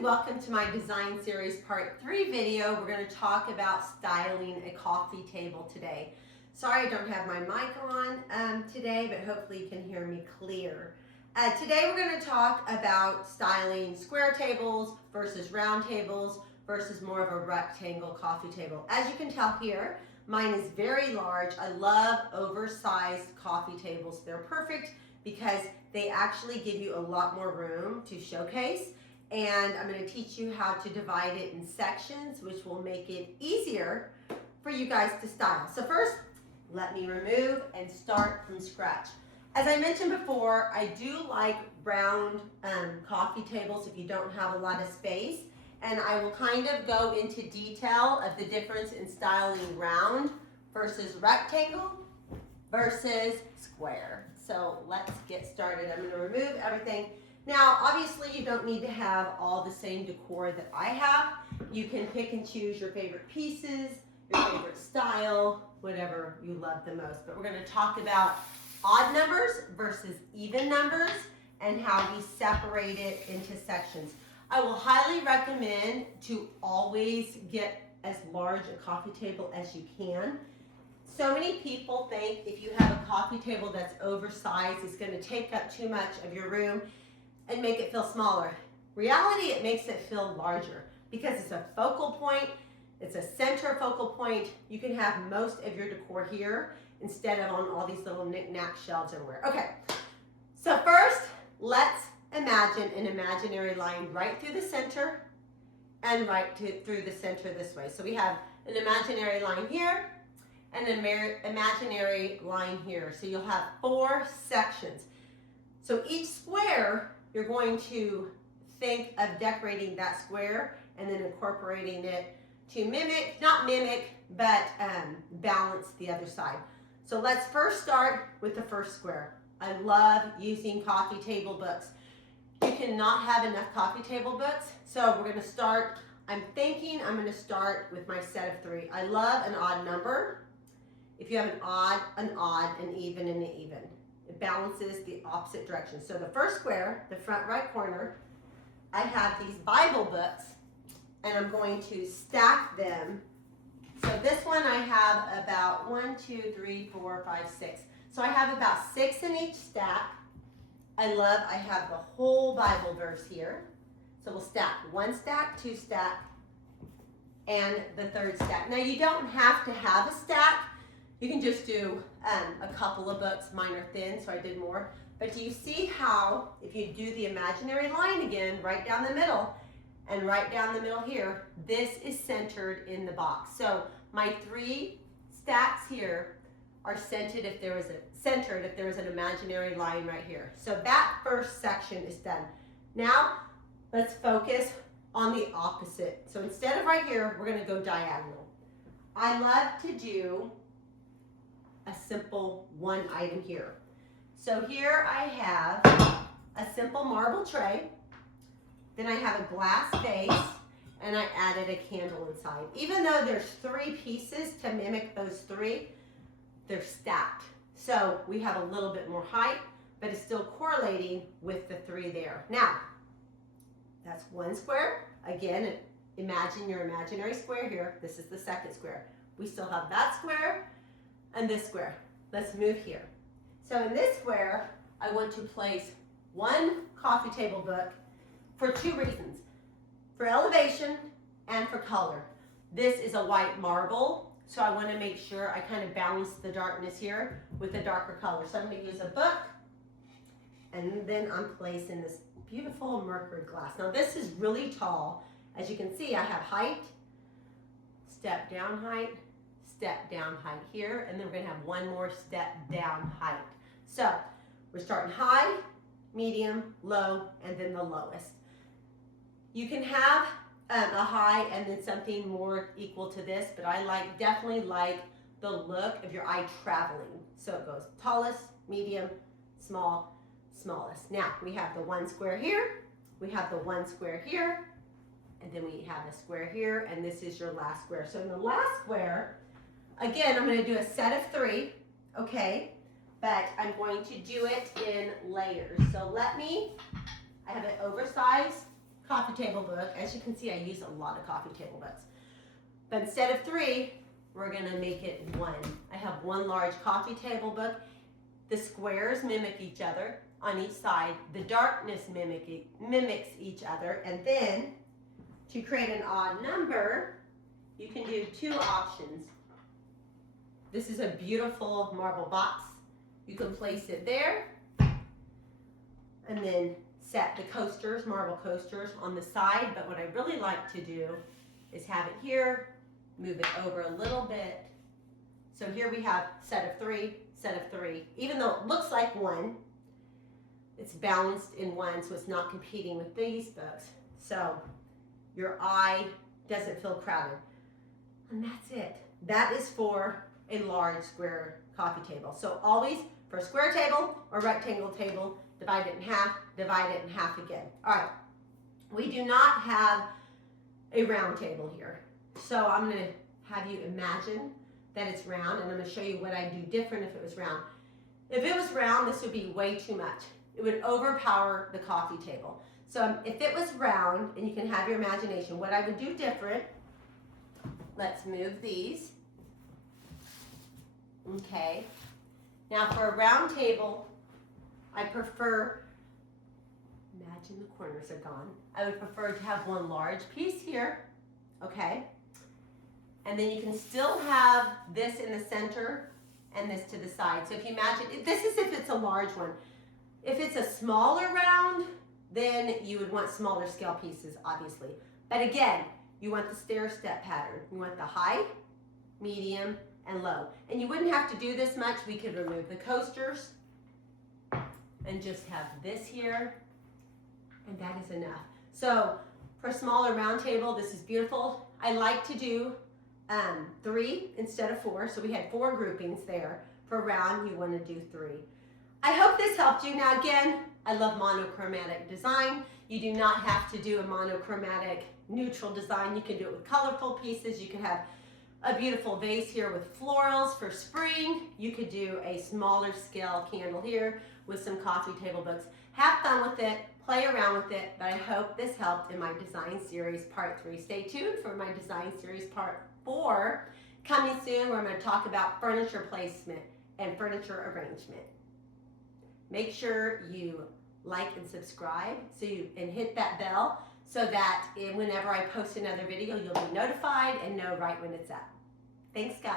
welcome to my design series part 3 video. We're going to talk about styling a coffee table today. Sorry I don't have my mic on today, but hopefully you can hear me clear. Today we're going to talk about styling square tables versus round tables versus more of a rectangle coffee table. As you can tell here, mine is very large. I love oversized coffee tables. They're perfect because they actually give you a lot more room to showcase. And I'm going to teach you how to divide it in sections, which will make it easier for you guys to style. So first, let me remove and start from scratch. As I mentioned before, I do like round coffee tables if you don't have a lot of space. And I will kind of go into detail of the difference in styling round versus rectangle versus square. So let's get started. I'm going to remove everything. Now, obviously, you don't need to have all the same decor that I have. You can pick and choose your favorite pieces, your favorite style, whatever you love the most. But we're going to talk about odd numbers versus even numbers and how we separate it into sections. I will highly recommend to always get as large a coffee table as you can. So many people think if you have a coffee table that's oversized, it's going to take up too much of your room and make it feel smaller. Reality, it makes it feel larger because it's a focal point, it's a center focal point. You can have most of your decor here instead of on all these little knick-knack shelves everywhere. Okay, so first, let's imagine an imaginary line right through the center and through the center this way. So we have an imaginary line here and an imaginary line here. So you'll have 4 sections. So each square, you're going to think of decorating that square and then incorporating it to not mimic, but balance the other side. So let's first start with the first square. I love using coffee table books. You cannot have enough coffee table books, so we're going to start. I'm going to start with my set of 3. I love an odd number. If you have an odd, an even, and an even. It balances the opposite direction. So the first square, the front right corner, I have these Bible books, and I'm going to stack them. So this one I have about 1, 2, 3, 4, 5, 6. So I have about 6 in each stack. I have the whole Bible verse here. So we'll stack 1 stack, 2 stack, and the 3rd stack. Now you don't have to have a stack. You can just do a couple of books. Mine are thin, so I did more. But do you see how, if you do the imaginary line again, right down the middle, and right down the middle here, this is centered in the box. So my 3 stacks here are centered if there is an imaginary line right here. So that first section is done. Now, let's focus on the opposite. So instead of right here, we're going to go diagonal. I love to do a simple 1 item here. So here I have a simple marble tray. Then I have a glass vase, and I added a candle inside. Even though there's 3 pieces to mimic those 3, they're stacked. So we have a little bit more height, but it's still correlating with the 3 there. Now, that's 1 square. Again, imagine your imaginary square here. This is the 2nd square. We still have that square and this square. Let's move here. So in this square, I want to place 1 coffee table book for 2 reasons. For elevation and for color. This is a white marble, so I want to make sure I kind of balance the darkness here with a darker color. So I'm going to use a book, and then I'm placing this beautiful mercury glass. Now this is really tall. As you can see, I have height, step down height here, and then we're going to have 1 more step down height. So we're starting high, medium, low, and then the lowest. You can have a high and then something more equal to this, but I definitely like the look of your eye traveling. So it goes tallest, medium, small, smallest. Now we have the 1 square here, we have the 1 square here, and then we have a square here, and this is your last square. So in the last square, again, I'm going to do a set of 3, okay? But I'm going to do it in layers. So I have an oversized coffee table book. As you can see, I use a lot of coffee table books. But instead of 3, we're gonna make it 1. I have 1 large coffee table book. The squares mimic each other on each side. The darkness mimics each other. And then, to create an odd number, you can do 2 options. This is a beautiful marble box. You can place it there, and then set the coasters, marble coasters, on the side. But what I really like to do is have it here, move it over a little bit. So here we have set of 3, set of 3. Even though it looks like 1, it's balanced in 1, so it's not competing with these books. So your eye doesn't feel crowded. And that's it. That is for a large square coffee table. So always, for a square table or rectangle table, divide it in half again. All right, we do not have a round table here. So I'm gonna have you imagine that it's round, and I'm gonna show you what I'd do different if it was round. If it was round, this would be way too much. It would overpower the coffee table. So if it was round, and you can have your imagination, what I would do different, let's move these. Okay. Now for a round table, I prefer, imagine the corners are gone. I would prefer to have 1 large piece here, okay? And then you can still have this in the center and this to the side. So if you imagine, this is if it's a large one. If it's a smaller round, then you would want smaller scale pieces, obviously. But again, you want the stair-step pattern. You want the high, medium, and low. And you wouldn't have to do this much. We could remove the coasters and just have this here, and that is enough. So for a smaller round table, this is beautiful. I like to do 3 instead of 4, so we had 4 groupings there. For round, you want to do 3. I hope this helped you. Now again, I love monochromatic design. You do not have to do a monochromatic neutral design. You can do it with colorful pieces. You can have a beautiful vase here with florals for spring. You could do a smaller scale candle here with some coffee table books. Have fun with it, play around with it, but I hope this helped in my design series part 3. Stay tuned for my design series part 4 coming soon, where I'm going to talk about furniture placement and furniture arrangement. Make sure you like and subscribe and hit that bell so that whenever I post another video, you'll be notified and know right when it's up. Thanks, guys.